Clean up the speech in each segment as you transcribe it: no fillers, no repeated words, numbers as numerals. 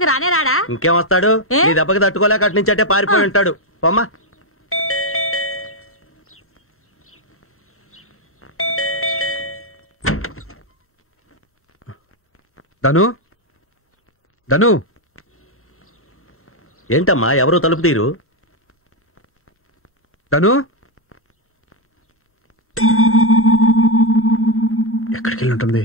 ఇంక రానే రాడా? ఇంకేం వస్తాడు, నీ దెబ్బకి తట్టుకోలేక అటు నుంచి అంటే పారిపోయి ఉంటాడు. పొమ్మా. ధను, ధను, ఏంటమ్మా ఎవరు తలుపు తీరు? ధను, ఎక్కడికి వెళ్ళి ఉంటుంది?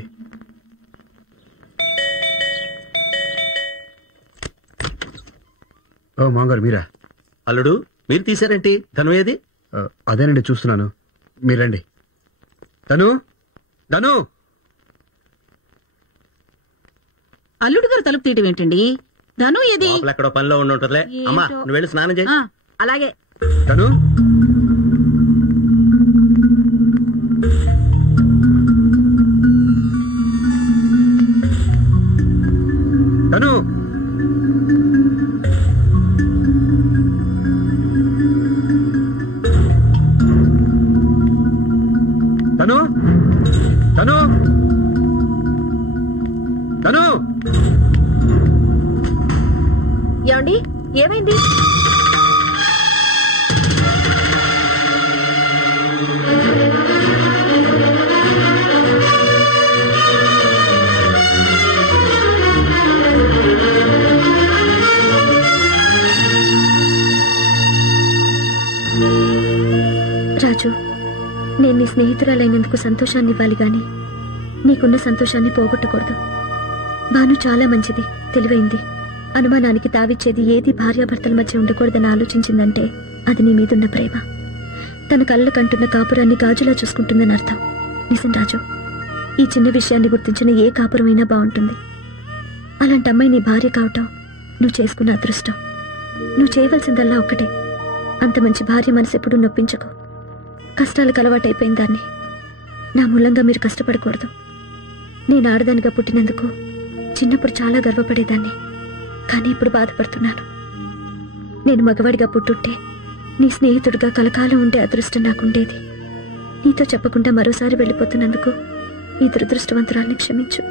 ఓ మామగారు మీరా? అల్లుడు మీరు తీసారేంటి? ధను ఏది? అదేనండి చూస్తున్నాను, మీరండి. ధను, ధను. అల్లుడు గారు తలుపు తీయటం ఏంటండి? ధను ఏది? ఎక్కడో పనిలో ఉండి ఉంటుందిలే. అమ్మా నువ్వు వెళ్ళి స్నానం చేయి. అలాగే. ధను, ధను, ధను, ధను, ధను. ఏమండి ఏమైంది? రాజు, నేను నీ స్నేహితురాలైనందుకు సంతోషాన్ని ఇవ్వాలి గాని నీకున్న సంతోషాన్ని పోగొట్టకూడదు. భాను చాలా మంచిది, తెలివైంది. అనుమానానికి తావిచ్చేది ఏది భార్యాభర్తల మధ్య ఉండకూడదని ఆలోచించిందంటే అది నీ మీదున్న ప్రేమ. తన కళ్ళ కంటున్న కాపురాన్ని గాజులా చూసుకుంటుందని అర్థం. నిజం రాజు, ఈ చిన్న విషయాన్ని గుర్తించిన ఏ కాపురమైనా బాగుంటుంది. అలాంటి అమ్మాయి నీ భార్య కావటం నువ్వు చేసుకున్న అదృష్టం. నువ్వు చేయవలసిందల్లా ఒక్కటే, అంత మంచి భార్య మనసు ఎప్పుడు నొప్పించకు. కష్టాలకు అలవాటైపోయిన దాన్ని నా మూలంగా మీరు కష్టపడకూడదు. నేను ఆడదానిగా పుట్టినందుకు చిన్నప్పుడు చాలా గర్వపడేదాన్ని, కానీ ఇప్పుడు బాధపడుతున్నాను. నేను మగవాడిగా పుట్టుంటే నీ స్నేహితుడిగా కలకాలం ఉండే అదృష్టం నాకుండేది. నీతో చెప్పకుండా మరోసారి వెళ్ళిపోతున్నందుకు ఈ దురదృష్టవంతురాల్ని క్షమించు.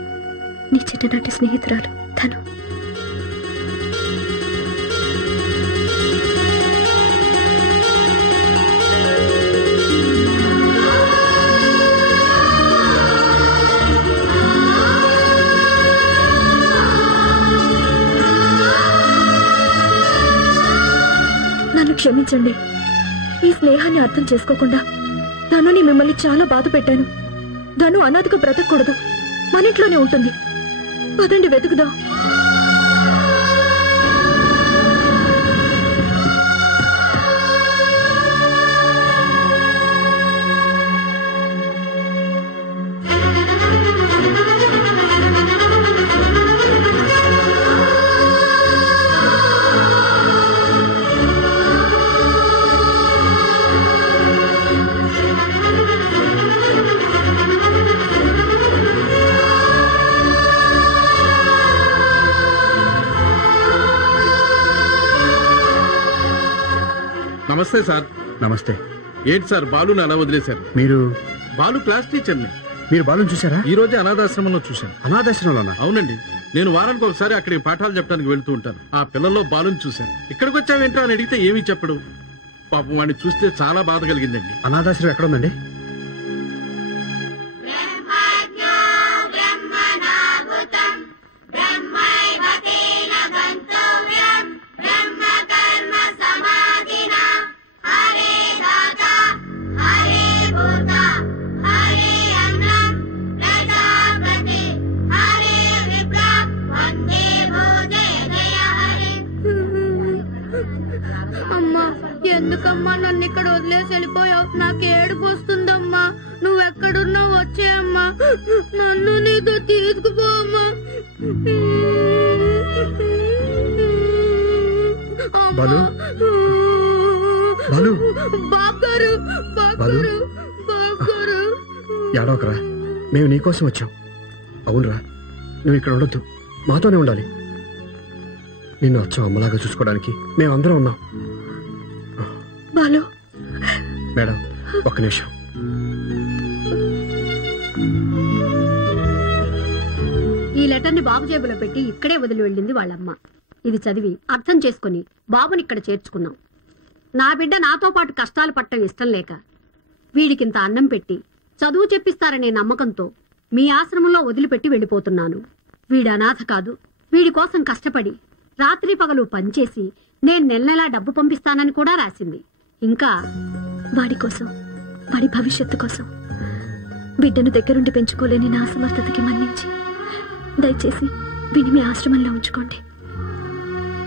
నీ చిన్ననాటి స్నేహితురాలు ధను. నన్ను క్షమించండి. ఈ స్నేహాన్ని అర్థం చేసుకోకుండా ధనుని మిమ్మల్ని చాలా బాధ పెట్టాను. ధను అనాథకు బ్రతకూడదు, మన ఇంట్లోనే ఉంటుంది. పదండి వెతుకుదా. నమస్తే సార్. నమస్తే. ఏంటి సార్ బాలుని అలా వదిలేశారు? మీరు? బాలు క్లాస్ టీచర్ని. మీరు బాలుని చూసారా? ఈ రోజే అనాథాశ్రమంలో చూశాను. అనాథాశ్రమంలోనా? అవునండి, నేను వారానికి ఒకసారి అక్కడికి పాఠాలు చెప్పడానికి వెళ్తూ ఉంటాను. ఆ పిల్లల్లో బాలుని చూశాను. ఇక్కడికి వచ్చావేంటో అని అడిగితే ఏమీ చెప్పడు. పాపం వాడిని చూస్తే చాలా బాధ కలిగిందండి. అనాథాశ్రమం ఎక్కడ ఉందండి? అమ్మా, ఎందుకమ్మా నన్ను ఇక్కడ వదిలేసి వెళ్ళిపోయావు? నాకు ఏడుపు వస్తుందమ్మా. నువ్వెక్కడున్నా వచ్చేయమ్మా, నన్ను నీతో తీసుకుపోమ్మా. బాలు, బాలు, బాగారు, బాగారు, బాగారు. ఏడవకరా, మేము నీకోసం వచ్చాం. అవునరా, నువ్వు ఇక్కడ ఉండొద్దు, మాతోనే ఉండాలి. నిన్ను అచ్చం అమ్మలాగా చూసుకోవడానికి మేమందరం ఉన్నాం. బాలు. మేడం ఒక్క నిమిషం. లెటర్ ని బాబు జేబులో పెట్టి ఇక్కడే వదిలి వెళ్ళింది వాళ్ళమ్మ. ఇది చదివి అర్థం చేసుకుని బాబుని ఇక్కడ చేర్చుకున్నాం. నా బిడ్డ నాతో పాటు కష్టాలు పట్టడం ఇష్టం లేక వీడికింత అన్నం పెట్టి చదువు చెప్పిస్తారనే నమ్మకంతో మీ ఆశ్రమంలో వదిలిపెట్టి వెళ్ళిపోతున్నాను. వీడి అనాథ కాదు. వీడి కోసం కష్టపడి రాత్రి పగలు పనిచేసి నేను నెలనెలా డబ్బు పంపిస్తానని కూడా రాసింది. ఇంకా వాడి కోసం, వాడి భవిష్యత్తు కోసం బిడ్డను దగ్గరుండి పెంచుకోలేని నా అసమర్థతకి మన్నించి దయచేసి విని మీ ఆశ్రమంలో ఉంచుకోండి.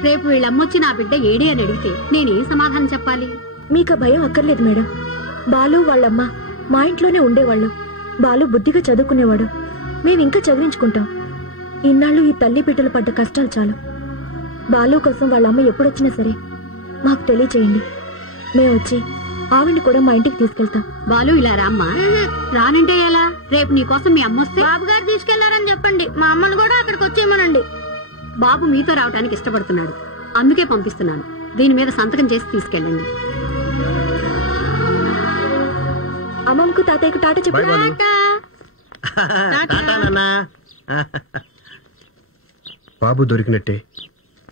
రేపు వీళ్ళమ్మొచ్చి నా బిడ్డ ఏడి అని అడిగితే నేనేం సమాధానం చెప్పాలి? మీకు ఆ భయం అక్కర్లేదు మేడం. బాలు వాళ్ళమ్మ మా ఇంట్లోనే ఉండేవాళ్ళు. బాలు బుద్ధిగా చదువుకునేవాడు. మేమింకా చదివించుకుంటాం. ఇన్నాళ్ళు ఈ తల్లి బిడ్డలు పడ్డ కష్టాలు చాలు. బాలు కోసం వాళ్ళమ్మ ఎప్పుడొచ్చినా సరే మాకు తెలియచేయండి. మేము వచ్చి ఆవిడ్ని కూడా మా ఇంటికి తీసుకెళ్తాం. బాలు ఇలా రామ్మా. రానంటే ఎలా? రేపు నీకోసం మీ అమ్మ వస్తే బాబు గారు తీసుకెళ్లారని చెప్పండి. మా అమ్మని కూడా అక్కడికి వచ్చేయమనండి. బాబు మీతో రావడానికి ఇష్టపడుతున్నాడు, అందుకే పంపిస్తున్నాను. దీని మీద సంతకం చేసి తీసుకెళ్ళండి. అమ్మమ్మకు తాతయ్యకు టాటా చెప్పు. బాబు దొరికినట్టే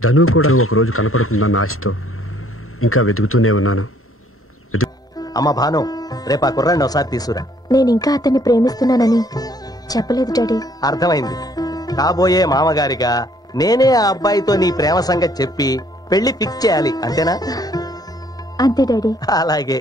ధను కూడా ఒకరోజు కనపడుతుందన్న ఆశతో ఇంకా వెతుకుతూనే ఉన్నాను. అమ్మ భాను, రేపు ఆ కుర్రాన్ని ఒకసారి తీసుకురా. నేను ఇంకా అతన్ని ప్రేమిస్తున్నానని చెప్పలేదు డాడీ. అర్థమైంది. కాబోయే మామగారిగా నేనే ఆ అబ్బాయితో నీ ప్రేమ సంగతి చెప్పి పెళ్లి ఫిక్స్ చేయాలి, అంతేనా? అంతే డాడీ. అలాగే.